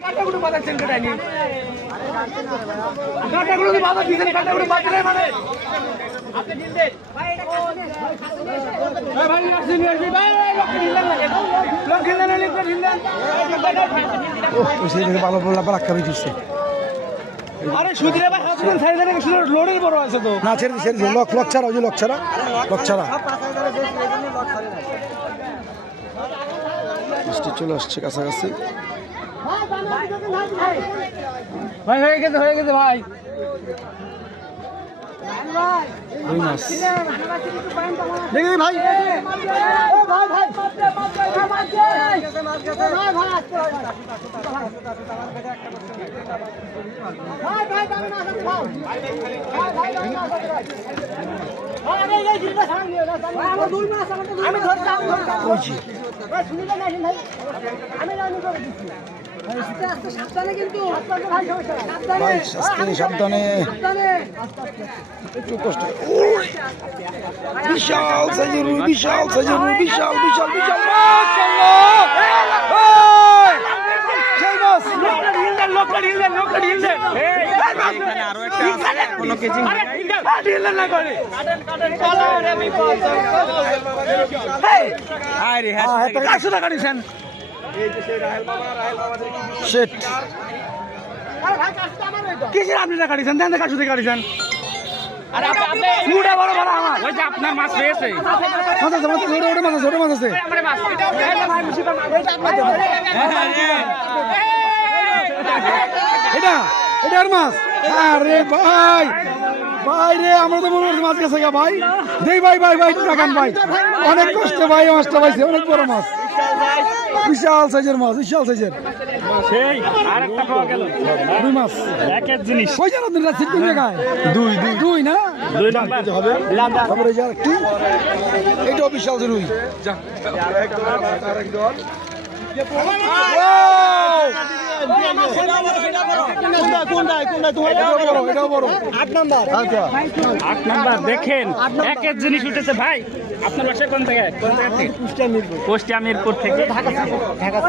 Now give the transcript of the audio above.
কাটাগুলো বাঁধাচ্ছেন কেটাই নি কাটাগুলো কি বাঁধা দিয়েছেন কাটাগুলো বাঁধলে মানে আপনি দিন দেন ভাই এটা ভাই আসেন ভাই লোক খেলেন না লোক খেলেন ও সেই থেকে ভালো বললা বারাক্কা দিচ্ছে আরে সুধীরে ভাই হাসপাতাল সাইড থেকে শুধু লোডের বড় আছে তো না ছেড়ে লক ছাড়া ওই যে লক ছাড়া বৃষ্টি চলে আসছে কাছাকাছি ভাই হয়ে গেছে ভাই ওই মাছ দেখি ভাই সাবধানে একটু কষ্ট বিশাল সাইজের বিশাল কিসের আপনি টাকা দিয়েছেন দেন কাছু থেকে কাটিছেন আপনার মাছ পেয়েছে এটার মাছ আরে ভাই রে আমরা তো মনে হচ্ছে মাছ গেছে ভাই দেই ভাই টাকান ভাই অনেক কষ্ট ভাই মাছটা পাইছে অনেক বড় মাছ বিশাল সাইজের মাছ সেই আরেকটা পাওয়া গেল দুই মাছ একের জিনিস কই জানো দিন রাত তিন জায়গায় দুই না দুই নাম্বার হবে তারপরে যা একটু এটাও বিশাল রুই দেখেন একের জিনিস উঠেছে ভাই আপনার বাসায় কোন থেকে কুষ্টিয়া মিরপুর থেকে ঢাকা